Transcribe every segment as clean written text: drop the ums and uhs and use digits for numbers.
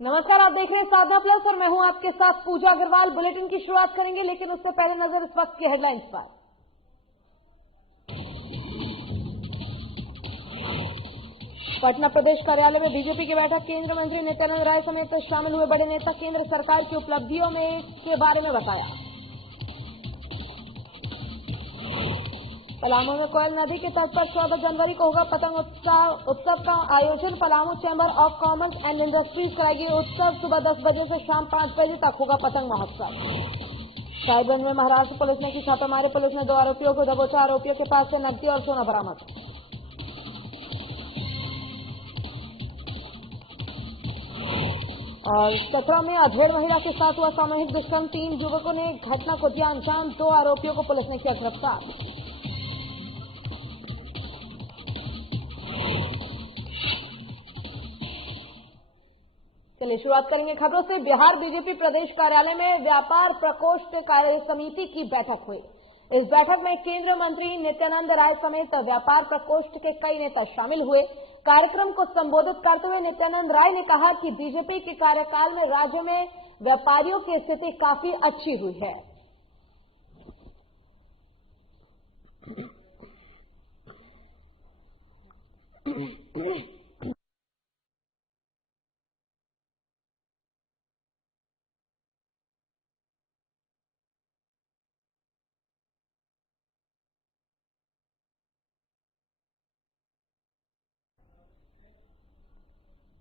नमस्कार, आप देख रहे हैं साधना प्लस और मैं हूं आपके साथ पूजा अग्रवाल। बुलेटिन की शुरुआत करेंगे, लेकिन उससे पहले नजर इस वक्त की हेडलाइंस पर। पटना प्रदेश कार्यालय में बीजेपी की बैठक, केंद्रीय मंत्री नित्यानंद राय समेत शामिल हुए बड़े नेता। केंद्र सरकार की उपलब्धियों में के बारे में बताया। पलामू में कोयल नदी के तट पर 14 जनवरी को होगा पतंग उत्सव का आयोजन। Palamu chamber of commerce and industries कराएगी उत्सव। सुबह 10 बजे से शाम 5 बजे तक होगा पतंग महोत्सव। साहिबगंज में महाराष्ट्र पुलिस ने की छापेमारी। पुलिस ने 2 आरोपियों को दबोचा। आरोपियों के पास से नकदी और सोना बरामद। और सतना में अधेड़ महिला के साथ हुआ सामूहिक दुष्कर्म। 3 युवकों ने घटना को दिया अंजाम। 2 आरोपियों को पुलिस ने किया गिरफ्तार। चलिए शुरुआत करेंगे खबरों से। बिहार बीजेपी प्रदेश कार्यालय में व्यापार प्रकोष्ठ कार्य समिति की बैठक हुई। इस बैठक में केंद्रीय मंत्री नित्यानंद राय समेत व्यापार प्रकोष्ठ के कई नेता शामिल हुए। कार्यक्रम को संबोधित करते हुए नित्यानंद राय ने कहा कि बीजेपी के कार्यकाल में राज्य में व्यापारियों की स्थिति काफी अच्छी हुई है।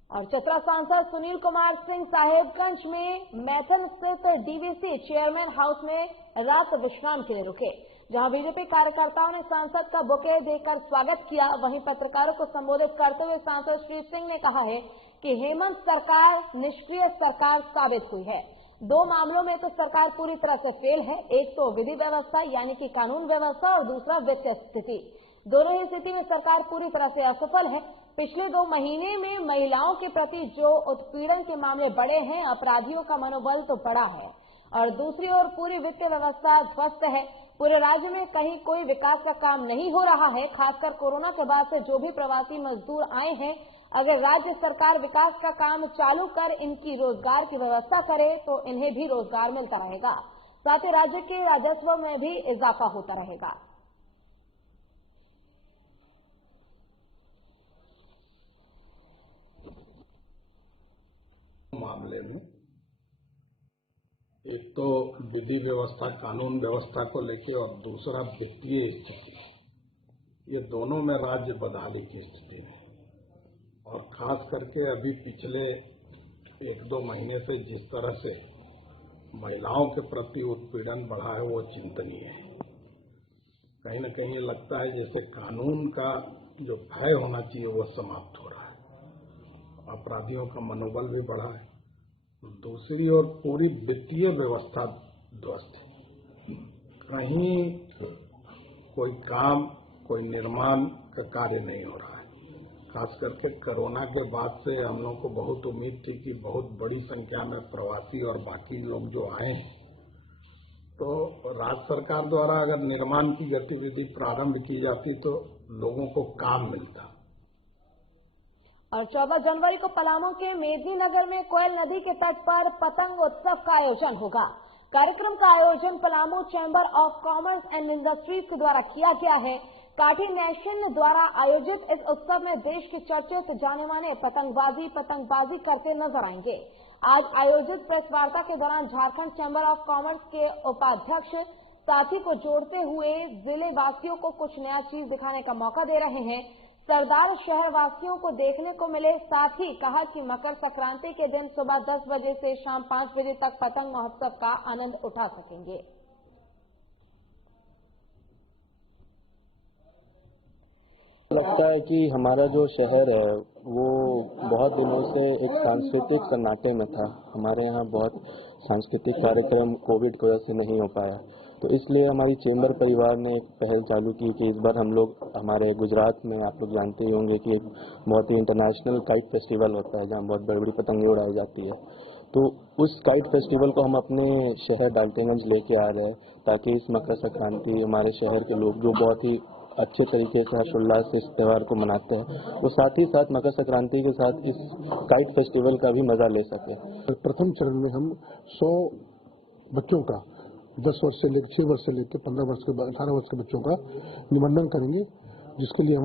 और चतरा सांसद सुनील कुमार सिंह साहेबगंज में मैथन स्थित डीवीसी चेयरमैन हाउस में रात विश्राम के लिए रुके, जहां बीजेपी कार्यकर्ताओं ने सांसद का बुके देकर स्वागत किया। वहीं पत्रकारों को संबोधित करते हुए सांसद श्री सिंह ने कहा है कि हेमंत सरकार निष्क्रिय सरकार साबित हुई है। 2 मामलों में तो सरकार पूरी तरह से फेल है। एक तो विधि व्यवस्था यानी कि कानून व्यवस्था और दूसरा वित्तीय स्थिति। दोनों ही स्थिति में सरकार पूरी तरह से असफल है। पिछले 2 महीने में महिलाओं के प्रति जो उत्पीड़न के मामले बढ़े हैं, अपराधियों का मनोबल तो बढ़ा है और दूसरी ओर पूरी वित्तीय व्यवस्था ध्वस्त है। पूरे राज्य में कहीं कोई विकास का काम नहीं हो रहा है। खासकर कोरोना के बाद से जो भी प्रवासी मजदूर आए हैं, अगर राज्य सरकार विकास का काम चालू कर इनकी रोजगार की व्यवस्था करे तो इन्हें भी रोजगार मिलता रहेगा। साथ ही राज्य के राजस्व में भी इजाफा होता रहेगा। मामले में एक तो विधि व्यवस्था कानून व्यवस्था को लेकर और दूसरा वित्तीय स्थिति, ये दोनों में राज्य बदहाली की स्थिति में, और खास करके अभी पिछले 1-2 महीने से जिस तरह से महिलाओं के प्रति उत्पीड़न बढ़ा है वो चिंतनीय है। कहीं न कहीं लगता है जैसे कानून का जो भय होना चाहिए वो समाप्त हो रहा है। अपराधियों का मनोबल भी बढ़ा है। दूसरी ओर पूरी वित्तीय व्यवस्था ध्वस्त है। कहीं कोई काम, कोई निर्माण का कार्य नहीं हो रहा है। खास करके कोरोना के बाद से हम लोग को बहुत उम्मीद थी कि बहुत बड़ी संख्या में प्रवासी और बाकी लोग जो आए हैं, तो राज्य सरकार द्वारा अगर निर्माण की गतिविधि प्रारंभ की जाती तो लोगों को काम मिलता। और 14 जनवरी को पलामू के मेदिनीनगर में कोयल नदी के तट पर पतंग उत्सव का आयोजन होगा। कार्यक्रम का आयोजन Palamu chamber of commerce and industries के द्वारा किया गया है। काठी नेशन द्वारा आयोजित इस उत्सव में देश के चर्चित जाने माने पतंगबाजी करते नजर आएंगे। आज आयोजित प्रेस वार्ता के दौरान झारखंड चैंबर ऑफ कॉमर्स के उपाध्यक्ष साथी को जोड़ते हुए जिले वासियों को कुछ नया चीज दिखाने का मौका दे रहे हैं। सरदार शहर वासियों को देखने को मिले। साथ ही कहा कि मकर संक्रांति के दिन सुबह 10 बजे से शाम 5 बजे तक पतंग महोत्सव का आनंद उठा सकेंगे। लगता है कि हमारा जो शहर है वो बहुत दिनों से एक सांस्कृतिक सन्नाटे में था। हमारे यहाँ बहुत सांस्कृतिक कार्यक्रम कोविड की वजह से नहीं हो पाया, तो इसलिए हमारी चेंबर परिवार ने एक पहल चालू की कि इस बार हम लोग हमारे गुजरात में, आप लोग जानते ही होंगे कि एक बहुत ही इंटरनेशनल काइट फेस्टिवल होता है जहाँ बहुत बड़ी बड़ी पतंगें उड़ाई जाती है। तो उस काइट फेस्टिवल को हम अपने शहर डाल्टनगंज लेके आ रहे हैं ताकि इस मकर संक्रांति हमारे शहर के लोग जो बहुत ही अच्छे तरीके से हर्षोल्लास से इस त्यौहार को मनाते हैं, वो साथ ही साथ मकर संक्रांति के साथ इस काइट फेस्टिवल का भी मजा ले सके। प्रथम चरण में हम 100 बच्चों का 10 वर्ष से लेकर 6 वर्ष से लेकर 15 वर्ष के 18 वर्ष के बच्चों का निबंधन करेंगे, जिसके लिए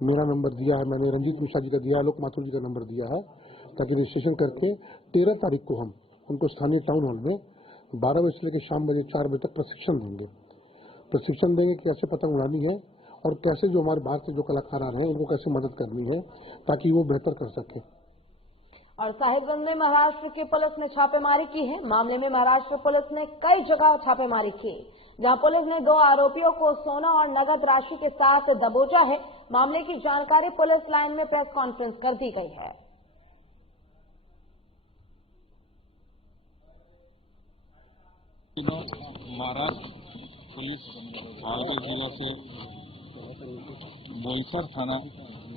मेरा नंबर दिया है, मैंने रंजीत मिश्रा जी का दिया है, आलोक माथुर जी का नंबर दिया है, ताकि रजिस्ट्रेशन करके 13 तारीख को हम उनको स्थानीय टाउन हॉल में 12 बजे से लेकर शाम 4 बजे तक प्रशिक्षण देंगे कैसे पतंग उड़ानी है और कैसे जो हमारे बाहर से जो कलाकार आ रहे हैं उनको कैसे मदद करनी है ताकि वो बेहतर कर सके। और साहिबगंज में महाराष्ट्र की पुलिस ने छापेमारी की है। मामले में महाराष्ट्र पुलिस ने कई जगह छापेमारी की, जहां पुलिस ने 2 आरोपियों को सोना और नगद राशि के साथ दबोचा है। मामले की जानकारी पुलिस लाइन में प्रेस कॉन्फ्रेंस कर दी गई है। महाराष्ट्र पुलिस रायगढ़ जिला से बोईसर थाना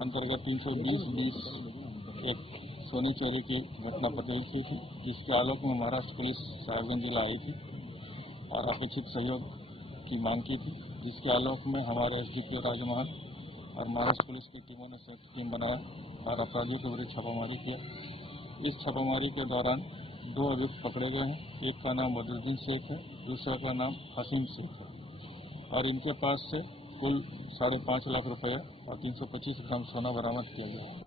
अंतर्गत 320-20 एक सोने चोरी की घटना पकड़ी थी, जिसके आलोक में महाराष्ट्र पुलिस साहिबगंज जिला आई थी और अपेक्षित सहयोग की मांग की थी, जिसके आलोक में हमारे एसडीपीओ राजमोहन और महाराष्ट्र पुलिस की टीमों ने संयुक्त टीम बनाया और अपराधियों के विरुद्ध छापामारी किया। इस छापामारी के दौरान 2 अभियुक्त पकड़े गए हैं। एक का नाम बदरुद्दीन शेख है, दूसरे का नाम हसीम शेख है और इनके पास से कुल 5.5 लाख रुपए और 325 ग्राम सोना बरामद किया गया है।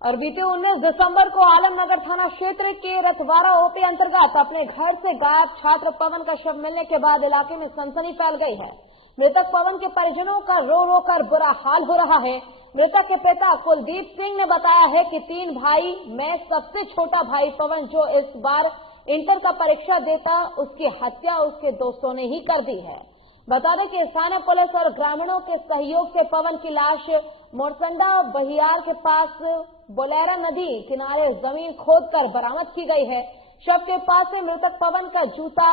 और बीते 19 दिसंबर को आलमनगर थाना क्षेत्र के रथवाड़ा ओपी अंतर्गत अपने घर से गायब छात्र पवन का शव मिलने के बाद इलाके में सनसनी फैल गई है। मृतक पवन के परिजनों का रो रो कर बुरा हाल हो रहा है। मृतक के पिता कुलदीप सिंह ने बताया है कि 3 भाई में सबसे छोटा भाई पवन, जो इस बार इंटर का परीक्षा देता, उसकी हत्या उसके दोस्तों ने ही कर दी है। बता दें कि स्थानीय पुलिस और ग्रामीणों के सहयोग से पवन की लाश मोरसंडा बहियार के पास बोलेरा नदी किनारे जमीन खोदकर बरामद की गई है। शव के पास से मृतक पवन का जूता,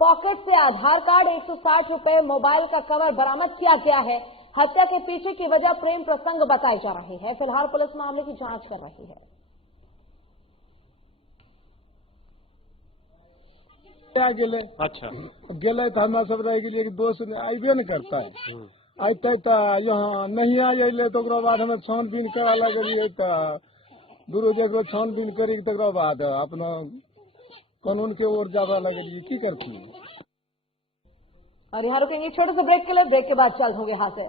पॉकेट से आधार कार्ड, 160 रुपए, मोबाइल का कवर बरामद किया गया है। हत्या के पीछे की वजह प्रेम प्रसंग बताई जा रही है। फिलहाल पुलिस मामले की जांच कर रही है। गेले अच्छा गेले तो हमरा सब रह गेलिए कि दोस्त आइबे न करता है, आते तो यहाँ नहीं आइले तो बाद हमें छानबीन करा लगलिए तो दूरो जगह छानबीन करी तक बाद अपना कानून के ओर जावा लगलिए, की करती है। और यहाँ रुकेंगे छोटे से ब्रेक के लिए, ब्रेक के बाद चल होंगे यहाँ से।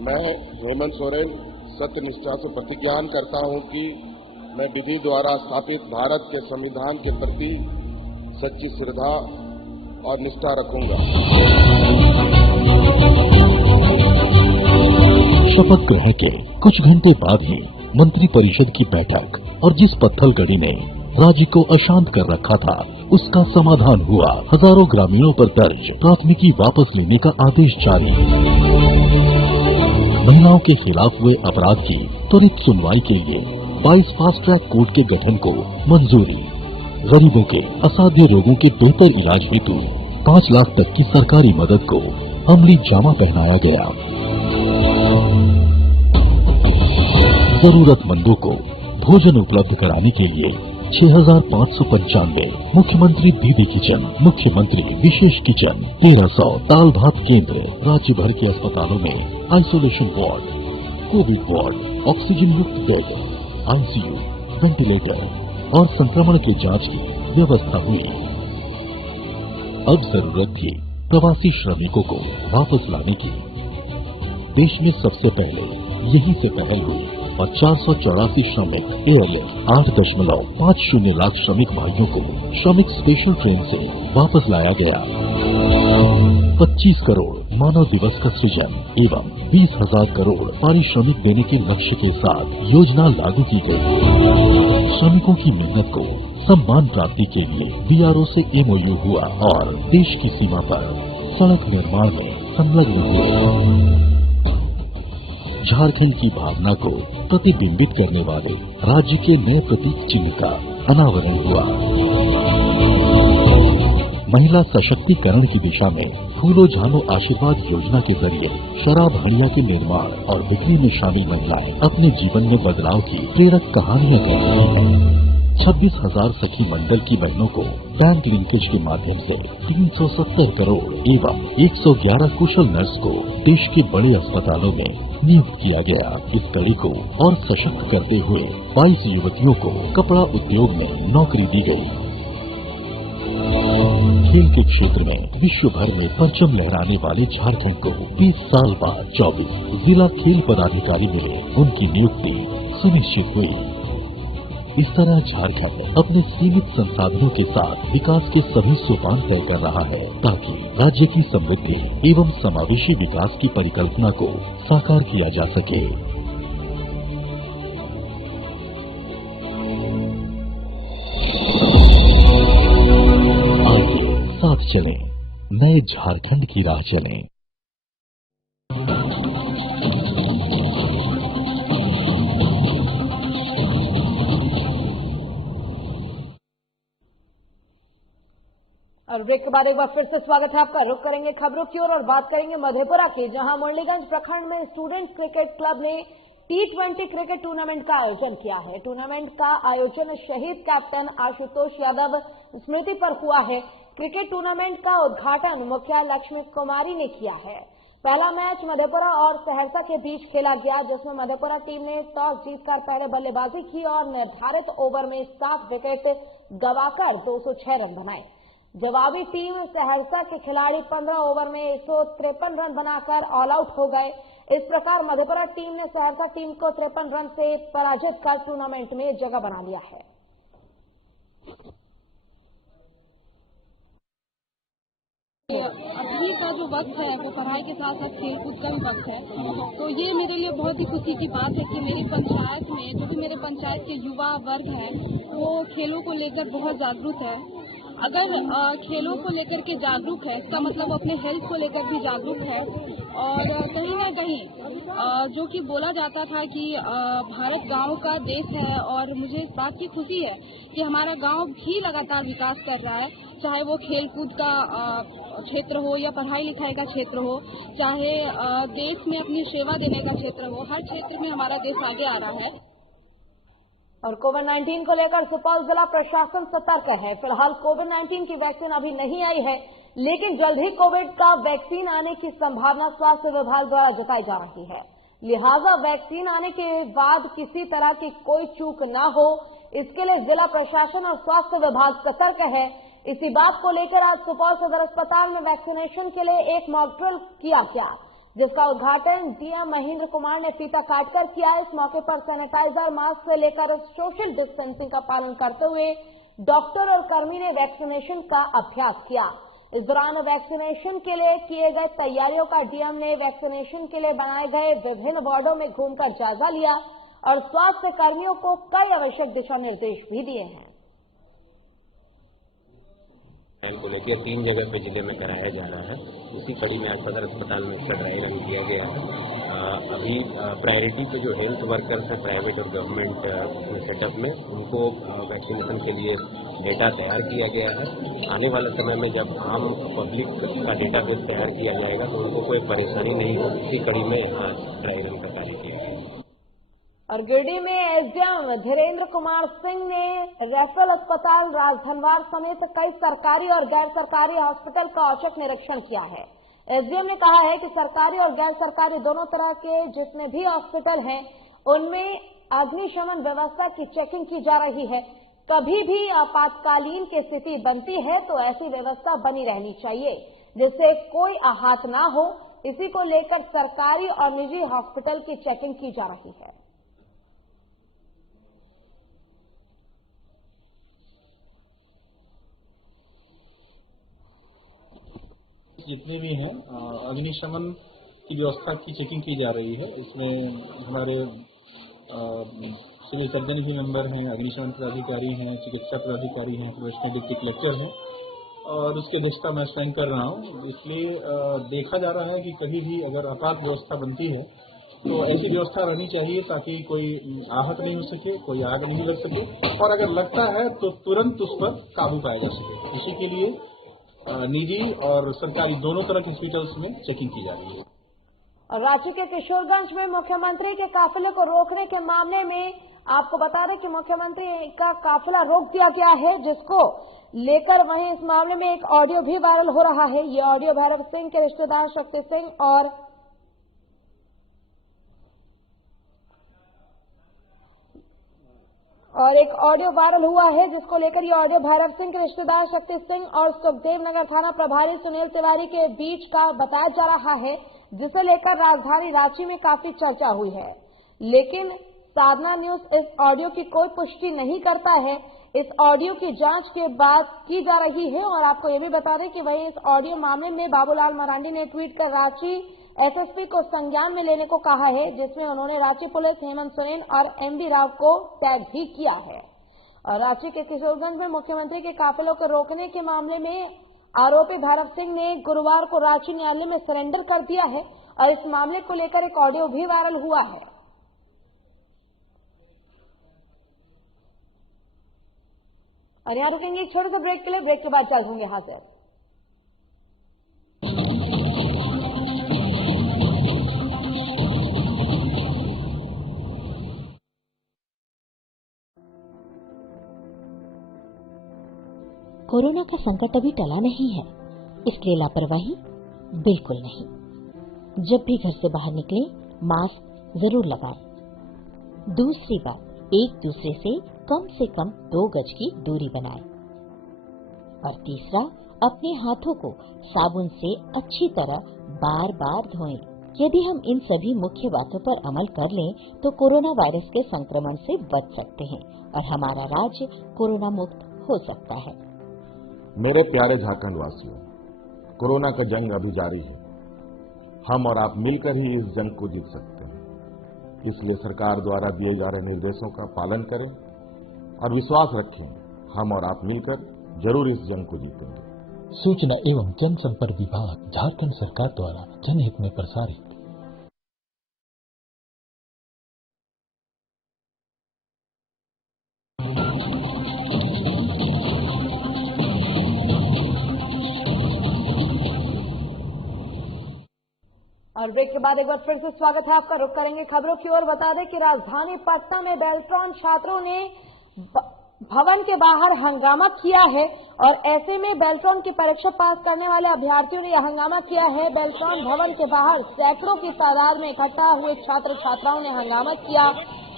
मैं हेमंत सोरेन सत्य निष्ठा से प्रतिज्ञान करता हूं कि मैं विधि द्वारा स्थापित भारत के संविधान के प्रति सच्ची श्रद्धा और निष्ठा रखूंगा। शपथ ग्रहण के कुछ घंटे बाद ही मंत्रिपरिषद की बैठक और जिस पत्थलगड़ी ने राज्य को अशांत कर रखा था उसका समाधान हुआ। हजारों ग्रामीणों पर दर्ज प्राथमिकी वापस लेने का आदेश जारी। महिलाओं के खिलाफ हुए अपराध की त्वरित सुनवाई के लिए 22 फास्ट ट्रैक कोर्ट के गठन को मंजूरी। गरीबों के असाध्य रोगों के बेहतर इलाज हेतु 5 लाख तक की सरकारी मदद को अमली जामा पहनाया गया। जरूरतमंदों को भोजन उपलब्ध कराने के लिए 6595 मुख्यमंत्री दीदी किचन, मुख्यमंत्री विशेष किचन, 1300 दाल भात केंद्र, राज्य भर के अस्पतालों में isolation ward, Covid ward, oxygen युक्त बेड, आईसीयू, वेंटिलेटर और संक्रमण के जांच की व्यवस्था हुई। अब जरूरत थी प्रवासी श्रमिकों को वापस लाने की। देश में सबसे पहले यही से पहल हुई और 484 श्रमिक एयरलिफ्ट 8.50 लाख श्रमिक भाइयों को श्रमिक स्पेशल ट्रेन से वापस लाया गया। 25 करोड़ मानव दिवस का सृजन एवं 20,000 करोड़ पारिश्रमिक देने के लक्ष्य के साथ योजना लागू की गई। श्रमिकों की मेहनत को सम्मान प्राप्ति के लिए बीआरओ से एमओयू हुआ और देश की सीमा पर सड़क निर्माण में संलग्न हुए। झारखंड की भावना को प्रतिबिंबित करने वाले राज्य के नए प्रतीक चिन्ह का अनावरण हुआ। महिला सशक्तिकरण की दिशा में फूलो झानो आशीर्वाद योजना के जरिए शराब हड़िया के निर्माण और बिक्री में शामिल महिलाएं अपने जीवन में बदलाव की प्रेरक कहानियां कह रही हैं। 26,000 सखी मंडल की बहनों को बैंक लिंकेज के माध्यम से 370 करोड़ एवं 111 कुशल नर्स को देश के बड़े अस्पतालों में नियुक्त किया गया। इस कड़ी को और सशक्त करते हुए 22 युवतियों को कपड़ा उद्योग में नौकरी दी गई। खेल के क्षेत्र में विश्व भर में परचम लहराने वाले झारखंड को 30 साल बाद 24 जिला खेल पदाधिकारी मिले, उनकी नियुक्ति सुनिश्चित हुई। इस तरह झारखंड अपने सीमित संसाधनों के साथ विकास के सभी सोपान तय कर रहा है ताकि राज्य की समृद्धि एवं समावेशी विकास की परिकल्पना को साकार किया जा सके। आइए साथ चलें, नए झारखंड की राह चलें। और ब्रेक के बाद एक बार फिर से स्वागत है आपका। रुख करेंगे खबरों की ओर और बात करेंगे मधेपुरा की, जहां मुरलीगंज प्रखंड में स्टूडेंट क्रिकेट क्लब ने T20 क्रिकेट टूर्नामेंट का आयोजन किया है। टूर्नामेंट का आयोजन शहीद कैप्टन आशुतोष यादव स्मृति पर हुआ है। क्रिकेट टूर्नामेंट का उद्घाटन मुखिया लक्ष्मी कुमारी ने किया है। पहला मैच मधेपुरा और सहरसा के बीच खेला गया, जिसमें मधेपुरा टीम ने टॉस जीतकर पहले बल्लेबाजी की और निर्धारित ओवर में 7 विकेट गंवाकर 206 रन बनाए। जवाबी टीम सहरसा के खिलाड़ी 15 ओवर में 153 रन बनाकर ऑल आउट हो गए। इस प्रकार मधेपुरा टीम ने सहरसा टीम को 53 रन से पराजित कर टूर्नामेंट में जगह बना लिया है। अभी का जो वक्त है वो पढ़ाई के साथ साथ खेलकूद का भी वक्त है, तो ये मेरे लिए बहुत ही खुशी की बात है कि मेरी पंचायत में जो भी मेरे पंचायत के युवा वर्ग है वो खेलों को लेकर बहुत जागरूक है। अगर खेलों को लेकर के जागरूक है, इसका मतलब अपने हेल्थ को लेकर भी जागरूक है। और कहीं ना कहीं जो कि बोला जाता था कि भारत गांव का देश है, और मुझे इस बात की खुशी है कि हमारा गांव भी लगातार विकास कर रहा है, चाहे वो खेलकूद का क्षेत्र हो या पढ़ाई लिखाई का क्षेत्र हो, चाहे देश में अपनी सेवा देने का क्षेत्र हो, हर क्षेत्र में हमारा देश आगे आ रहा है। और कोविड-19 को लेकर सुपौल जिला प्रशासन सतर्क है। फिलहाल कोविड-19 की वैक्सीन अभी नहीं आई है, लेकिन जल्द ही कोविड का वैक्सीन आने की संभावना स्वास्थ्य विभाग द्वारा जताई जा रही है। लिहाजा वैक्सीन आने के बाद किसी तरह की कोई चूक न हो, इसके लिए जिला प्रशासन और स्वास्थ्य विभाग सतर्क है। इसी बात को लेकर आज सुपौल सदर अस्पताल में वैक्सीनेशन के लिए एक मॉक ड्रिल किया गया, जिसका उद्घाटन डीएम महेंद्र कुमार ने फीता काटकर किया। इस मौके पर सैनिटाइजर, मास्क से लेकर सोशल डिस्टेंसिंग का पालन करते हुए डॉक्टर और कर्मी ने वैक्सीनेशन का अभ्यास किया। इस दौरान वैक्सीनेशन के लिए किए गए तैयारियों का डीएम ने वैक्सीनेशन के लिए बनाए गए विभिन्न वार्डों में घूमकर जायजा लिया और स्वास्थ्य कर्मियों को कई आवश्यक दिशा निर्देश भी दिए हैं। को लेकर 3 जगह पे जिले में कराया जा रहा है। उसी कड़ी में आज सदर अस्पताल में इसका ड्राई रन किया गया है। अभी प्रायोरिटी पे जो हेल्थ वर्कर्स हैं प्राइवेट और गवर्नमेंट सेटअप में, उनको वैक्सीनेशन के लिए डेटा तैयार किया गया है। आने वाले समय में जब आम पब्लिक का डेटाबेस तैयार किया जाएगा तो उनको कोई परेशानी नहीं हो, इसी कड़ी में यहाँ ड्राई रन का कार्य किया गया। और गिरिडीह में एसडीएम धीरेन्द्र कुमार सिंह ने रेफरल अस्पताल, राजधनवार समेत कई सरकारी और गैर सरकारी हॉस्पिटल का औचक निरीक्षण किया है। एसडीएम ने कहा है कि सरकारी और गैर सरकारी दोनों तरह के जितने भी हॉस्पिटल हैं, उनमें अग्निशमन व्यवस्था की चेकिंग की जा रही है। कभी भी आपातकालीन की स्थिति बनती है तो ऐसी व्यवस्था बनी रहनी चाहिए जिससे कोई आहत ना हो। इसी को लेकर सरकारी और निजी हॉस्पिटल की चेकिंग की जा रही है। जितने भी हैं अग्निशमन की व्यवस्था की चेकिंग की जा रही है। इसमें हमारे सिविल सर्जन भी मेंबर हैं, अग्निशमन पदाधिकारी हैं, चिकित्सा पदाधिकारी हैं, प्रोफेशनल डिप्टी कलेक्टर हैं और उसकी अध्यक्षता मैं स्वयं कर रहा हूँ। इसलिए देखा जा रहा है कि कभी भी अगर आपात व्यवस्था बनती है तो ऐसी व्यवस्था रहनी चाहिए ताकि कोई आहत नहीं हो सके, कोई आग नहीं लग सके और अगर लगता है तो तुरंत उस पर काबू पाया जा सके। इसी के लिए निजी और सरकारी दोनों तरह के हॉस्पिटल्स में चेकिंग की जा रही है। और रांची के किशोरगंज में मुख्यमंत्री के काफिले को रोकने के मामले में आपको बता दें कि मुख्यमंत्री का काफिला रोक दिया गया है, जिसको लेकर वहीं इस मामले में एक ऑडियो भी वायरल हो रहा है। ये ऑडियो भैरव सिंह के रिश्तेदार शक्ति सिंह और एक ऑडियो वायरल हुआ है, जिसको लेकर ये ऑडियो भैरव सिंह के रिश्तेदार शक्ति सिंह और सुखदेव नगर थाना प्रभारी सुनील तिवारी के बीच का बताया जा रहा है, जिसे लेकर राजधानी रांची में काफी चर्चा हुई है। लेकिन साधना न्यूज इस ऑडियो की कोई पुष्टि नहीं करता है। इस ऑडियो की जांच के बाद की जा रही है। और आपको ये भी बता दें कि वहीं इस ऑडियो मामले में बाबूलाल मरांडी ने ट्वीट कर रांची एसएसपी को संज्ञान में लेने को कहा है, जिसमें उन्होंने रांची पुलिस, हेमंत सोरेन और एमवी राव को टैग भी किया है। और रांची के किशोरगंज में मुख्यमंत्री के काफिलों को रोकने के मामले में आरोपी भैरव सिंह ने गुरुवार को रांची न्यायालय में सरेंडर कर दिया है और इस मामले को लेकर एक ऑडियो भी वायरल हुआ है। और यहाँ रुकेंगे एक छोटे से ब्रेक के लिए। ब्रेक के बाद चल होंगे यहाँ से। कोरोना का संकट अभी टला नहीं है, इसलिए लापरवाही बिल्कुल नहीं। जब भी घर से बाहर निकलें, मास्क जरूर लगाएं। दूसरी बात, एक दूसरे से कम 2 गज की दूरी बनाएं। और तीसरा, अपने हाथों को साबुन से अच्छी तरह बार बार धोएं। यदि हम इन सभी मुख्य बातों पर अमल कर लें तो कोरोना वायरस के संक्रमण से बच सकते हैं और हमारा राज्य कोरोना मुक्त हो सकता है। मेरे प्यारे झारखंड वासियों, कोरोना का जंग अभी जारी है। हम और आप मिलकर ही इस जंग को जीत सकते हैं। इसलिए सरकार द्वारा दिए जा रहे निर्देशों का पालन करें और विश्वास रखें, हम और आप मिलकर जरूर इस जंग को जीतेंगे। सूचना एवं जनसंपर्क विभाग, झारखंड सरकार द्वारा जनहित में प्रसारित। और ब्रेक के बाद एक बार फिर से स्वागत है आपका। रुक करेंगे खबरों की ओर। बता दें कि राजधानी पटना में बेल्ट्रॉन छात्रों ने भवन के बाहर हंगामा किया है और ऐसे में बेल्ट्रॉन की परीक्षा पास करने वाले अभ्यर्थियों ने यह हंगामा किया है। बेल्ट्रॉन भवन के बाहर सैकड़ों की तादाद में इकट्ठा हुए छात्र छात्राओं ने हंगामा किया।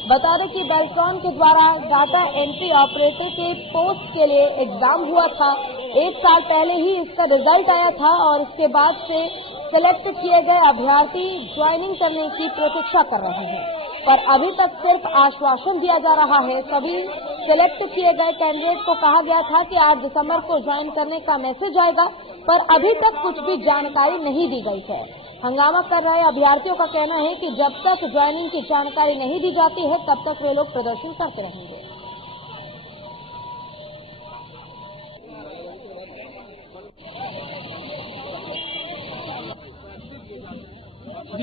बता दें कि बेल्ट्रॉन के द्वारा डाटा एंट्री ऑपरेटर के पोस्ट के लिए एग्जाम हुआ था। 1 साल पहले ही इसका रिजल्ट आया था और उसके बाद से सिलेक्ट किए गए अभ्यर्थी ज्वाइनिंग करने की प्रतीक्षा कर रहे हैं, पर अभी तक सिर्फ आश्वासन दिया जा रहा है। सभी सिलेक्ट किए गए कैंडिडेट को कहा गया था कि 8 दिसंबर को ज्वाइन करने का मैसेज आएगा, पर अभी तक कुछ भी जानकारी नहीं दी गई है। हंगामा कर रहे अभ्यर्थियों का कहना है कि जब तक ज्वाइनिंग की जानकारी नहीं दी जाती है, तब तक वे लोग प्रदर्शन करते रहेंगे।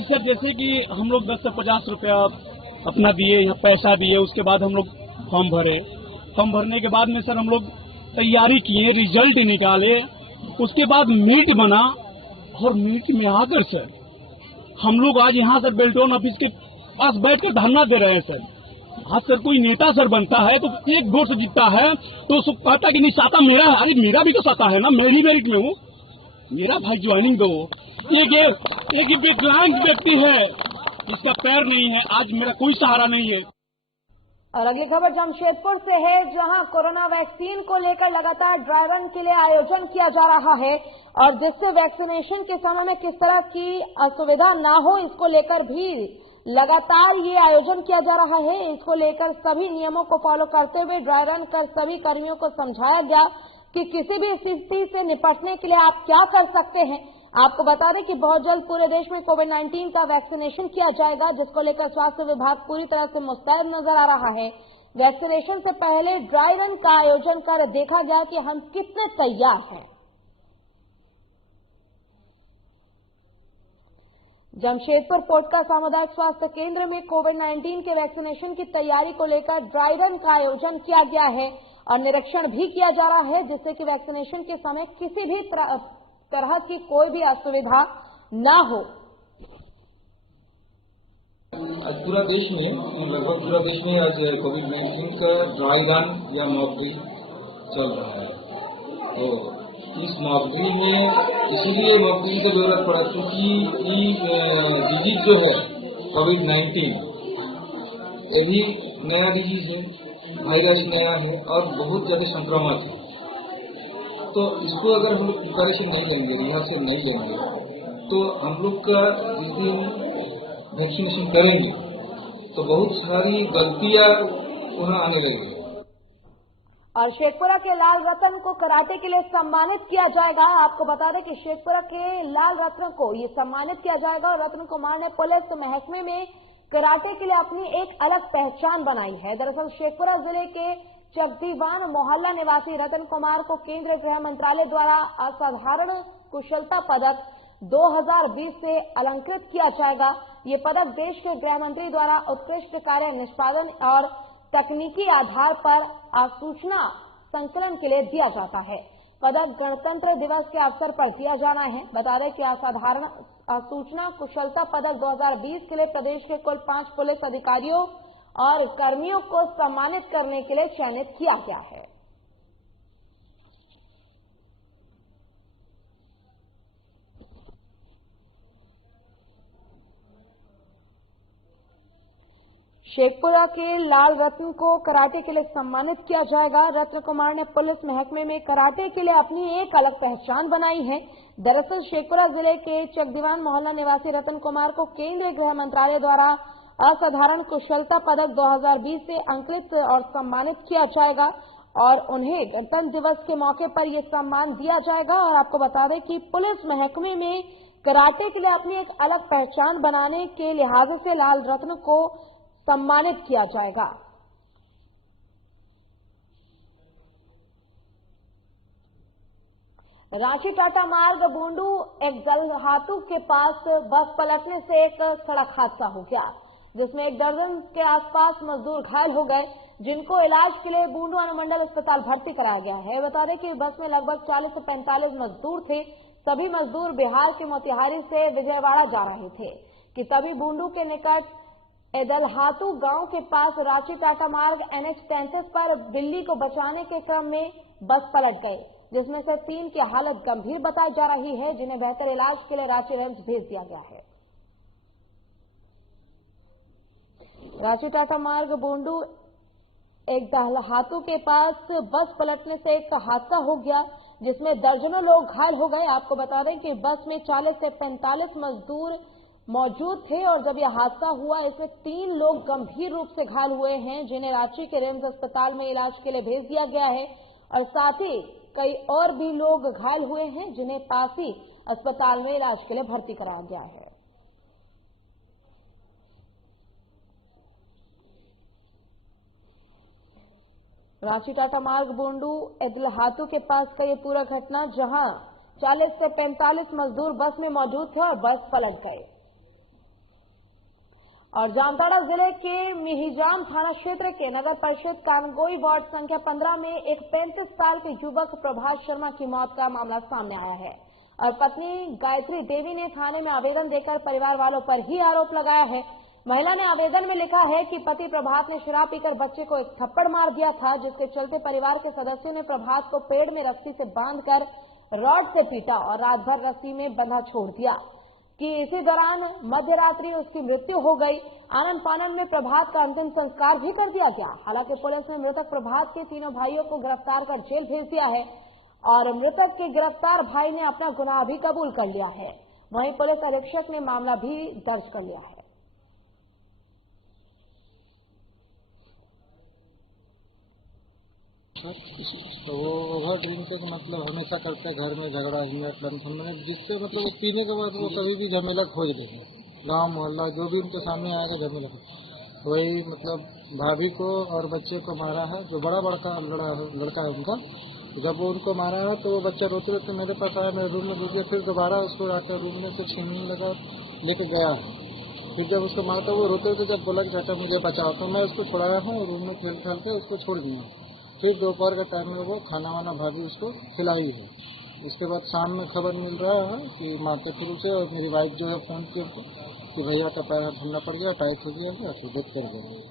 सर, जैसे कि हम लोग 10 से 50 रुपया अपना दिए, यहाँ पैसा दिए, उसके बाद हम लोग फॉर्म भरे। फॉर्म भरने के बाद में सर हम लोग तैयारी किए, रिजल्ट निकाले, उसके बाद मीट बना और मीट में आकर सर हम लोग आज यहाँ सर बेल्ट्रॉन ऑफिस के पास बैठ कर धरना दे रहे हैं। सर आज सर कोई नेता सर बनता है तो एक वोट से जीतता है तो उसको कहता कि नहीं साता मेरा, अरे मेरा भी तो साता है ना, मैं ही मेरिट में हूँ, मेरा भाई ज्वाइनिंग दो। एक विकलांग व्यक्ति है जिसका पैर नहीं है, आज मेरा कोई सहारा नहीं है। और अगली खबर जमशेदपुर से है, जहां कोरोना वैक्सीन को लेकर लगातार ड्राई रन के लिए आयोजन किया जा रहा है और जिससे वैक्सीनेशन के समय में किस तरह की असुविधा ना हो, इसको लेकर भी लगातार ये आयोजन किया जा रहा है। इसको लेकर सभी नियमों को फॉलो करते हुए ड्राई रन कर सभी कर्मियों को समझाया गया कि किसी भी स्थिति से निपटने के लिए आप क्या कर सकते हैं। आपको बता दें कि बहुत जल्द पूरे देश में कोविड-19 का वैक्सीनेशन किया जाएगा, जिसको लेकर स्वास्थ्य विभाग पूरी तरह से मुस्तैद नजर आ रहा है। वैक्सीनेशन से पहले ड्राई रन का आयोजन कर देखा गया कि हम कितने तैयार हैं। जमशेदपुर पोटका सामुदायिक स्वास्थ्य केंद्र में कोविड-19 के वैक्सीनेशन की तैयारी को लेकर ड्राई रन का आयोजन किया गया है और निरीक्षण भी किया जा रहा है, जिससे कि वैक्सीनेशन के समय किसी भी तरह की कोई भी असुविधा न हो। आज पूरा देश में, लगभग पूरा देश में आज कोविड-19 का ड्राई रन या मॉक ड्रिल चल रहा है। तो इस मॉक ड्रिल में इसीलिए मॉक ड्रिल की जरूरत पड़ा क्योंकि ये डिजीज जो है कोविड-19 ये भी नया डिजीज है, वायरस नया है और बहुत ज्यादा संक्रामक है। तो इसको अगर हम लोग प्रिपरेशन नहीं लेंगे, रिहर्सल नहीं लेंगे, तो हम लोग का जिस दिन वैक्सीनेशन करेंगे तो बहुत सारी गलतियां वहाँ आने लगेगी। और शेखपुरा के लाल रतन को कराटे के लिए सम्मानित किया जाएगा। आपको बता दें कि शेखपुरा के लाल रतन को ये सम्मानित किया जाएगा और रतन कुमार ने पुलिस महकमे में कराटे के लिए अपनी एक अलग पहचान बनाई है। दरअसल शेखपुरा जिले के चकदीवान मोहल्ला निवासी रतन कुमार को केंद्रीय गृह मंत्रालय द्वारा असाधारण कुशलता पदक 2020 से अलंकृत किया जाएगा। ये पदक देश के गृह मंत्री द्वारा उत्कृष्ट कार्य निष्पादन और तकनीकी आधार पर आसूचना संकलन के लिए दिया जाता है। पदक गणतंत्र दिवस के अवसर पर दिया जाना है। बता दें कि असाधारण आसूचना कुशलता पदक 2020 के लिए प्रदेश के कुल 5 पुलिस अधिकारियों और कर्मियों को सम्मानित करने के लिए चयनित किया गया है। शेखपुरा के लाल रत्न को कराटे के लिए सम्मानित किया जाएगा। रत्न कुमार ने पुलिस महकमे में कराटे के लिए अपनी एक अलग पहचान बनाई है। दरअसल शेखपुरा जिले के चकदीवान मोहल्ला निवासी रतन कुमार को केंद्रीय गृह मंत्रालय द्वारा असाधारण कुशलता पदक 2020 से अंकित और सम्मानित किया जाएगा और उन्हें गणतंत्र दिवस के मौके पर यह सम्मान दिया जाएगा। और आपको बता दें कि पुलिस महकमे में कराटे के लिए अपनी एक अलग पहचान बनाने के लिहाज से लाल रत्न को सम्मानित किया जाएगा। रांची टाटा मार्ग बूंडू एक दलहातू के पास बस पलटने से एक सड़क हादसा हो गया, जिसमें 1 दर्जन के आसपास मजदूर घायल हो गए, जिनको इलाज के लिए बूंडू अनुमंडल अस्पताल भर्ती कराया गया है। बता दें कि बस में लगभग 40 से 45 मजदूर थे। सभी मजदूर बिहार के मोतिहारी से विजयवाड़ा जा रहे थे कि तभी बूंडू के निकट दलहातू गांव के पास रांची टाटा मार्ग NH 33 पर बिल्ली को बचाने के क्रम में बस पलट गई, जिसमें से 3 की हालत गंभीर बताई जा रही है, जिन्हें बेहतर इलाज के लिए रांची रिम्स भेज दिया गया है। रांची टाटा मार्ग बूंडू एक दलहातू के पास बस पलटने से एक हादसा हो गया, जिसमें दर्जनों लोग घायल हो गए। आपको बता दें कि बस में 40 से 45 मजदूर मौजूद थे और जब यह हादसा हुआ इसमें 3 लोग गंभीर रूप से घायल हुए हैं, जिन्हें रांची के रिम्स अस्पताल में इलाज के लिए भेज दिया गया है और साथ ही कई और भी लोग घायल हुए हैं, जिन्हें पास ही अस्पताल में इलाज के लिए भर्ती कराया गया है। रांची टाटा मार्ग बूंडू दलहातू के पास का ये पूरा घटना, जहां 40 से 45 मजदूर बस में मौजूद थे और बस पलट गए। और जामताड़ा जिले के मिहिजाम थाना क्षेत्र के नगर परिषद कानगोई वार्ड संख्या 15 में एक 35 साल के युवक प्रभात शर्मा की मौत का मामला सामने आया है और पत्नी गायत्री देवी ने थाने में आवेदन देकर परिवार वालों पर ही आरोप लगाया है। महिला ने आवेदन में लिखा है कि पति प्रभात ने शराब पीकर बच्चे को एक थप्पड़ मार दिया था, जिसके चलते परिवार के सदस्यों ने प्रभात को पेड़ में रस्सी से बांधकर रॉड से पीटा और रात भर रस्सी में बंधा छोड़ दिया कि इसी दौरान मध्य रात्रि उसकी मृत्यु हो गई। आनंद फानन में प्रभात का अंतिम संस्कार भी कर दिया गया। हालांकि पुलिस ने मृतक प्रभात के तीनों भाइयों को गिरफ्तार कर जेल भेज दिया है और मृतक के गिरफ्तार भाई ने अपना गुनाह भी कबूल कर लिया है। वहीं पुलिस अधीक्षक ने मामला भी दर्ज कर लिया है। तो वो ओवर ड्रिंक मतलब हमेशा करते हैं, घर में झगड़ा हिंगट लमसम, जिससे मतलब वो पीने के बाद वो कभी भी झमेला खोज देंगे। गांव मोहल्ला जो भी उनके सामने आएगा झमेला। वही मतलब भाभी को और बच्चे को मारा है, जो बड़ा लड़का है उनका। जब वो उनको मारा है तो वो बच्चा रोते रोते मेरे पास आया, मेरे रूम में घुस गया, फिर दोबारा उसको आकर रूम में से छीनने लगा, लेकर गया। फिर जब उसको मारा तो वो रोते रोते जब बोला कि चाचा मुझे बचाओ, तो मैं उसको छुड़ाया हूँ, रूम में खेल के उसको छोड़ दिया। फिर दोपहर का टाइम में वो खाना वाना भाभी उसको खिलाई है। इसके बाद शाम में खबर मिल रहा है कि माँ के थ्रू से, और मेरी वाइफ जो है फ़ोन की उनको कि भैया का पैर ठंडा पड़ गया, टाइट हो गया, तो डेथ कर गया।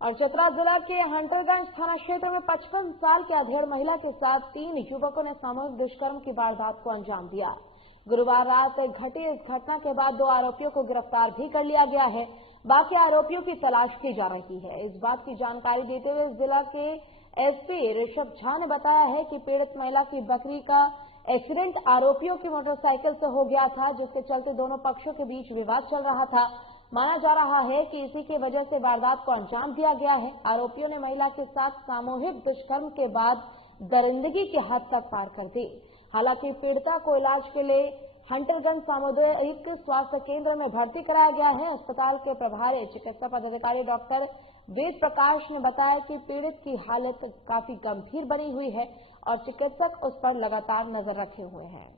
और चतरा जिला के हंटरगंज थाना क्षेत्र में 55 साल की अधेड़ महिला के साथ 3 युवकों ने सामूहिक दुष्कर्म की वारदात को अंजाम दिया। गुरुवार रात घटी इस घटना के बाद 2 आरोपियों को गिरफ्तार भी कर लिया गया है। बाकी आरोपियों की तलाश की जा रही है। इस बात की जानकारी देते हुए जिला के एसपी ऋषभ झा ने बताया है कि पीड़ित महिला की बकरी का एक्सीडेंट आरोपियों की मोटरसाइकिल से हो गया था, जिसके चलते दोनों पक्षों के बीच विवाद चल रहा था। माना जा रहा है कि इसी की वजह से वारदात को अंजाम दिया गया है। आरोपियों ने महिला के साथ सामूहिक दुष्कर्म के बाद दरिंदगी की हद तक पार कर दी। हालांकि पीड़िता को इलाज के लिए हंटरगंज सामुदायिक स्वास्थ्य केंद्र में भर्ती कराया गया है। अस्पताल के प्रभारी चिकित्सा पदाधिकारी डॉक्टर वेद प्रकाश ने बताया कि पीड़ित की हालत काफी गंभीर बनी हुई है और चिकित्सक उस पर लगातार नजर रखे हुए हैं।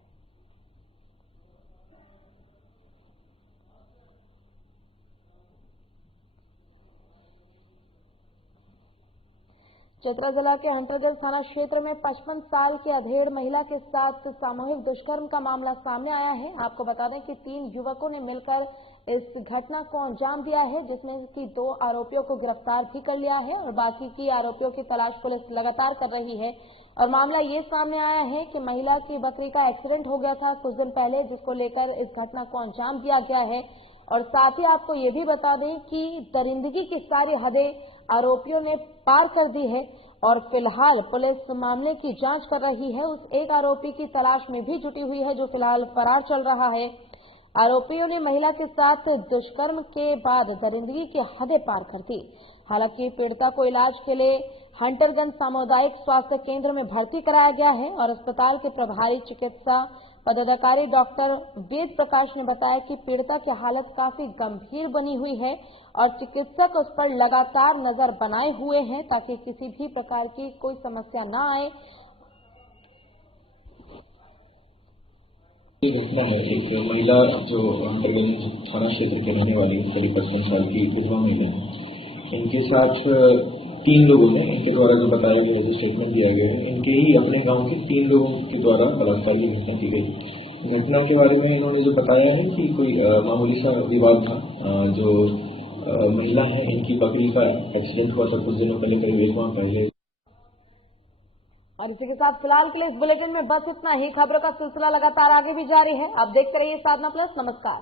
चतरा जिला के हंटरगंज थाना क्षेत्र में 55 साल की अधेड़ महिला के साथ सामूहिक दुष्कर्म का मामला सामने आया है। आपको बता दें कि 3 युवकों ने मिलकर इस घटना को अंजाम दिया है, जिसमें कि 2 आरोपियों को गिरफ्तार भी कर लिया है और बाकी की आरोपियों की तलाश पुलिस लगातार कर रही है। और मामला ये सामने आया है कि महिला की बकरी का एक्सीडेंट हो गया था कुछ दिन पहले, जिसको लेकर इस घटना को अंजाम दिया गया है। और साथ ही आपको ये भी बता दें कि दरिंदगी की सारी हदें आरोपियों ने पार कर दी है और फिलहाल पुलिस मामले की जांच कर रही है। उस एक आरोपी की तलाश में भी जुटी हुई है जो फिलहाल फरार चल रहा है। आरोपियों ने महिला के साथ दुष्कर्म के बाद दरिंदगी की हदें पार कर दी। हालांकि पीड़िता को इलाज के लिए हंटरगंज सामुदायिक स्वास्थ्य केंद्र में भर्ती कराया गया है और अस्पताल के प्रभारी चिकित्सा पदाधिकारी डॉक्टर वेद प्रकाश ने बताया कि पीड़िता की हालत काफी गंभीर बनी हुई है और चिकित्सक उस पर लगातार नजर बनाए हुए हैं ताकि किसी भी प्रकार की कोई समस्या न आए। घटना है, एक महिला जो हंटरगंज थाना क्षेत्र के रहने वाली करीब 55 साल की विधवा महिला, इनके साथ 3 लोगों ने, इनके द्वारा जो बताया गया, जो स्टेटमेंट दिया गया है, इनके ही अपने गांव के 3 लोगों के द्वारा बलात्कार की घटना की गई। घटना के बारे में इन्होंने जो बताया है कि कोई मामूली सा विवाद था। जो महिला है, इनकी बकरी का एक्सीडेंट हुआ था कुछ दिनों पहले, करीब 1 माह पहले। और इसी के साथ फिलहाल के लिए इस बुलेटिन में बस इतना ही। खबरों का सिलसिला लगातार आगे भी जारी है। आप देखते रहिए साधना प्लस। नमस्कार।